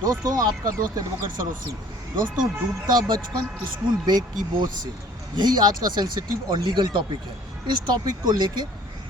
दोस्तों, आपका दोस्त एडवोकेट सरोज सिंह। दोस्तों, डूबता बचपन स्कूल बैग की बोझ से, यही आज का सेंसिटिव और लीगल टॉपिक है। इस टॉपिक को लेके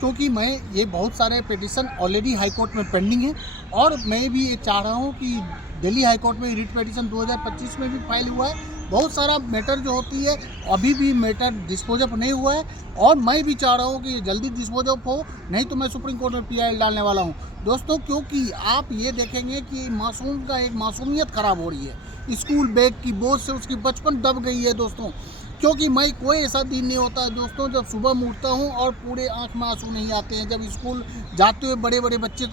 क्योंकि मैं ये बहुत सारे पिटिशन ऑलरेडी हाई कोर्ट में पेंडिंग है और मैं भी ये चाह रहा हूँ कि दिल्ली हाई कोर्ट में रिट पिटिशन 2025 में भी फाइल हुआ है। बहुत सारा मैटर जो होती है अभी भी मैटर डिस्पोज अप नहीं हुआ है और मैं भी चाह रहा हूँ कि जल्दी डिस्पोज अप हो, नहीं तो मैं सुप्रीम कोर्ट में PIL डालने वाला हूँ दोस्तों। क्योंकि आप ये देखेंगे कि मासूम का एक मासूमियत ख़राब हो रही है। स्कूल बैग की बोझ से उसकी बचपन दब गई है दोस्तों। क्योंकि मैं कोई ऐसा दिन नहीं होता है दोस्तों जब सुबह मैं उठता हूँ और पूरे आँख में आंसू नहीं आते हैं, जब स्कूल जाते हुए बड़े बड़े बच्चे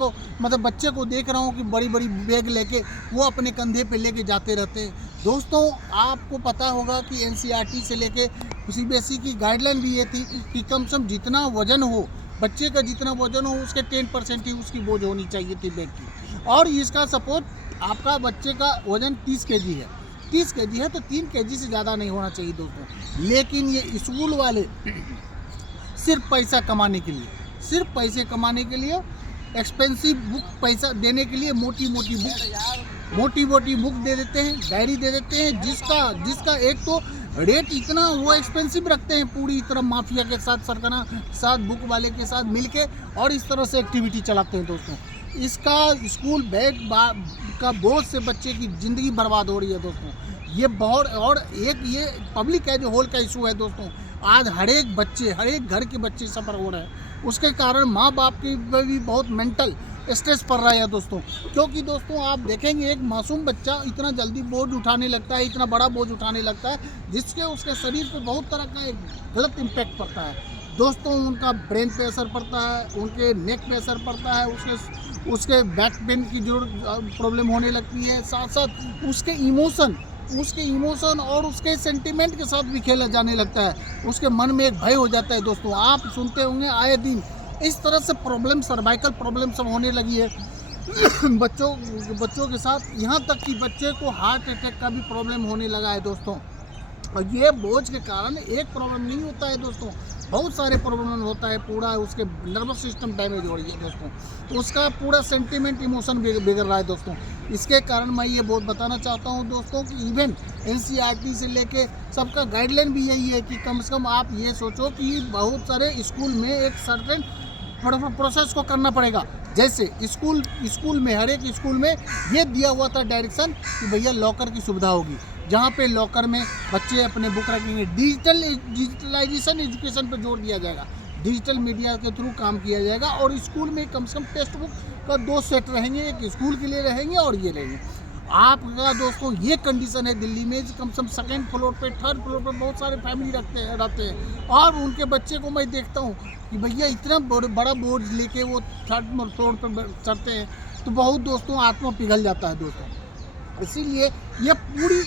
को देख रहा हूँ कि बड़ी बड़ी बैग लेके वो अपने कंधे पे लेके जाते रहते हैं। दोस्तों, आपको पता होगा कि NCERT से लेके CBSE की गाइडलाइन भी ये थी कि कम से कम जितना वजन हो, बच्चे का जितना वजन हो उसके 10% ही उसकी बोझ होनी चाहिए थी बैग की। और इसका सपोर्ट आपका बच्चे का वजन 30 kg है, 30 kg है तो 3 kg से ज़्यादा नहीं होना चाहिए दोस्तों। लेकिन ये स्कूल वाले सिर्फ पैसा कमाने के लिए एक्सपेंसिव बुक पैसा देने के लिए मोटी मोटी बुक दे देते हैं, डायरी दे देते हैं, जिसका एक तो रेट इतना वो एक्सपेंसिव रखते हैं, पूरी तरह माफिया के साथ सरकाना साथ बुक वाले के साथ मिलके और इस तरह से एक्टिविटी चलाते हैं दोस्तों। इसका स्कूल बैग का बोझ से बच्चे की ज़िंदगी बर्बाद हो रही है दोस्तों। ये बहुत और एक ये पब्लिक एज होल का इशू है दोस्तों। आज हर एक घर के बच्चे सफ़र हो रहे हैं, उसके कारण माँ बाप की भी बहुत मेंटल स्ट्रेस पड़ रहा है दोस्तों। क्योंकि दोस्तों आप देखेंगे एक मासूम बच्चा इतना जल्दी बोझ उठाने लगता है, इतना बड़ा बोझ उठाने लगता है जिसके उसके शरीर पे बहुत तरह का एक गलत इम्पैक्ट पड़ता है दोस्तों। उनका ब्रेन पे असर पड़ता है, उनके नेक पे असर पड़ता है, उसके बैक पेन की जो प्रॉब्लम होने लगती है, साथ साथ उसके इमोशन और उसके सेंटिमेंट के साथ भी खेला जाने लगता है। उसके मन में एक भय हो जाता है दोस्तों। आप सुनते होंगे आए दिन इस तरह से प्रॉब्लम, सर्वाइकल प्रॉब्लम सब होने लगी है बच्चों के साथ, यहाँ तक कि बच्चे को हार्ट अटैक का भी प्रॉब्लम होने लगा है दोस्तों। और ये बोझ के कारण एक प्रॉब्लम नहीं होता है दोस्तों, बहुत सारे प्रॉब्लम होता है। पूरा उसके नर्वस सिस्टम डैमेज हो रही है दोस्तों, उसका पूरा सेंटिमेंट इमोशन बिगड़ रहा है दोस्तों। इसके कारण मैं ये बहुत बताना चाहता हूँ दोस्तों कि इवन NCERT से लेके सबका गाइडलाइन भी यही है कि कम से कम आप ये सोचो कि बहुत सारे स्कूल में एक सर्टेन प्रोसेस को करना पड़ेगा। जैसे स्कूल में हर एक स्कूल में ये दिया हुआ था डायरेक्शन कि भैया लॉकर की सुविधा होगी, जहाँ पे लॉकर में बच्चे अपने बुक रखेंगे। डिजिटलाइजेशन एजुकेशन पर जोर दिया जाएगा, डिजिटल मीडिया के थ्रू काम किया जाएगा और स्कूल में कम से कम टेक्स्ट बुक का 2 सेट रहेंगे, एक स्कूल के लिए रहेंगे और ये रहेंगे। आपका दोस्तों ये कंडीशन है दिल्ली में, कम से कम 2nd फ्लोर पे 3rd फ्लोर पे बहुत सारे फैमिली रहते हैं और उनके बच्चे को मैं देखता हूँ कि भैया इतना बड़ा बोझ लेके वो 3rd फ्लोर पर चढ़ते हैं तो बहुत दोस्तों आत्मा पिघल जाता है दोस्तों। इसीलिए ये पूरी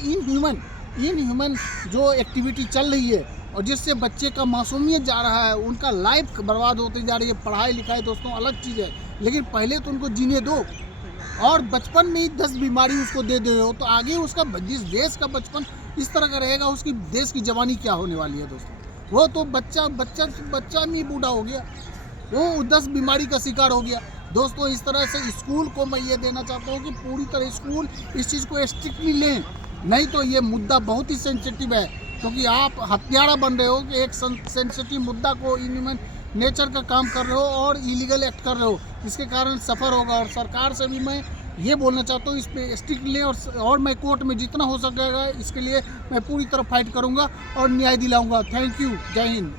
इनह्यूमन जो एक्टिविटी चल रही है और जिससे बच्चे का मासूमियत जा रहा है, उनका लाइफ बर्बाद होती जा रही है। पढ़ाई लिखाई दोस्तों अलग चीज़ है, लेकिन पहले तो उनको जीने दो और बचपन में ही 10 बीमारी उसको दे दे हो तो आगे उसका जिस देश का बचपन इस तरह का रहेगा, उसकी देश की जवानी क्या होने वाली है दोस्तों। वो तो बच्चा में बूढ़ा हो गया, वो 10 बीमारी का शिकार हो गया दोस्तों। इस तरह से स्कूल को मैं ये देना चाहता हूँ कि पूरी तरह स्कूल इस चीज़ को स्ट्रिक्टली लें, नहीं तो ये मुद्दा बहुत ही सेंसिटिव है। क्योंकि आप हत्यारा बन रहे हो कि एक सेंसिटिव मुद्दा को इनह्यूमन नेचर का काम कर रहे हो और इलीगल एक्ट कर रहे हो, इसके कारण सफ़र होगा। और सरकार से भी मैं ये बोलना चाहता हूँ इस पर स्ट्रिक्ट लें और मैं कोर्ट में जितना हो सकेगा इसके लिए मैं पूरी तरह फाइट करूँगा और न्याय दिलाऊँगा। थैंक यू, जय हिंद।